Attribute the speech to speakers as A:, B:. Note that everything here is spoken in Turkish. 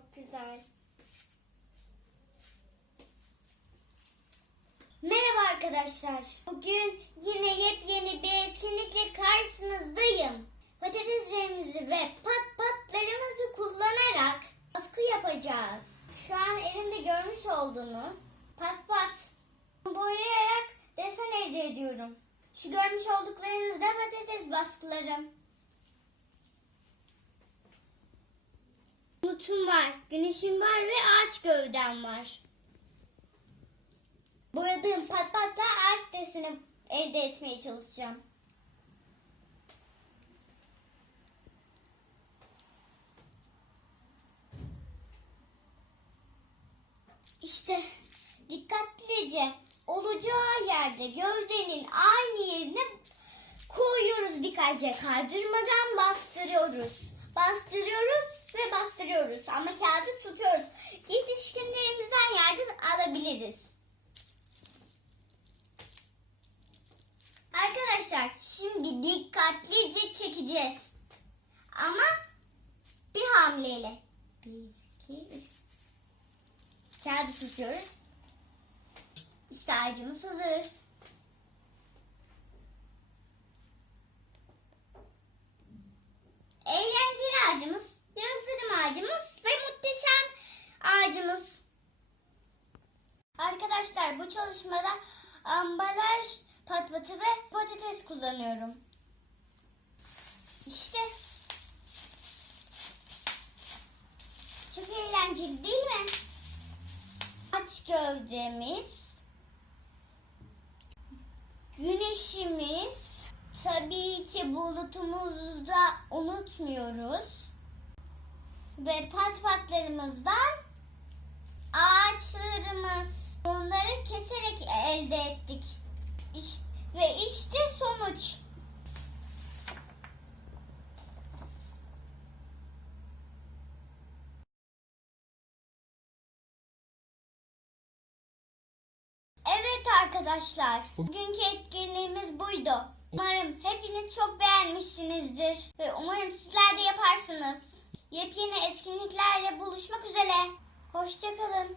A: Çok güzel. Merhaba arkadaşlar. Bugün yine yepyeni bir etkinlikle karşınızdayım. Patateslerimizi ve pat patlarımızı kullanarak baskı yapacağız. Şu an elimde görmüş olduğunuz pat pat boyayarak desen elde ediyorum. Şu görmüş olduklarınız da patates baskılarım. Bulutum var, güneşim var ve ağaç gövdem var. Boyadığım pat patla ağaç deseni elde etmeye çalışacağım. İşte dikkatlice olacağı yerde gövdenin aynı yerine koyuyoruz dikkatlice kaydırmadan bastırıyoruz. Bastırıyoruz ve bastırıyoruz ama kağıdı tutuyoruz. Yetişkinlerimizden yardım alabiliriz. Arkadaşlar şimdi dikkatlice çekeceğiz. Ama bir hamleyle. Bir, iki, üç. Kağıdı tutuyoruz. İşte ağacımız hazır. Eğlenceli ağacımız, yıldırım ağacımız ve muhteşem ağacımız. Arkadaşlar bu çalışmada ambalaj patpatı ve patates kullanıyorum. İşte. Çok eğlenceli değil mi? Aç gövdemiz. Güneşimiz. Tabii ki bulutumuzu da unutmuyoruz. Ve pat patlarımızdan ağaçlarımız. Onları keserek elde ettik. İş- ve işte sonuç. Evet arkadaşlar, bugünkü etkinliğimiz buydu. Umarım hepiniz çok beğenmişsinizdir ve umarım sizler de yaparsınız. Yepyeni etkinliklerle buluşmak üzere. Hoşçakalın.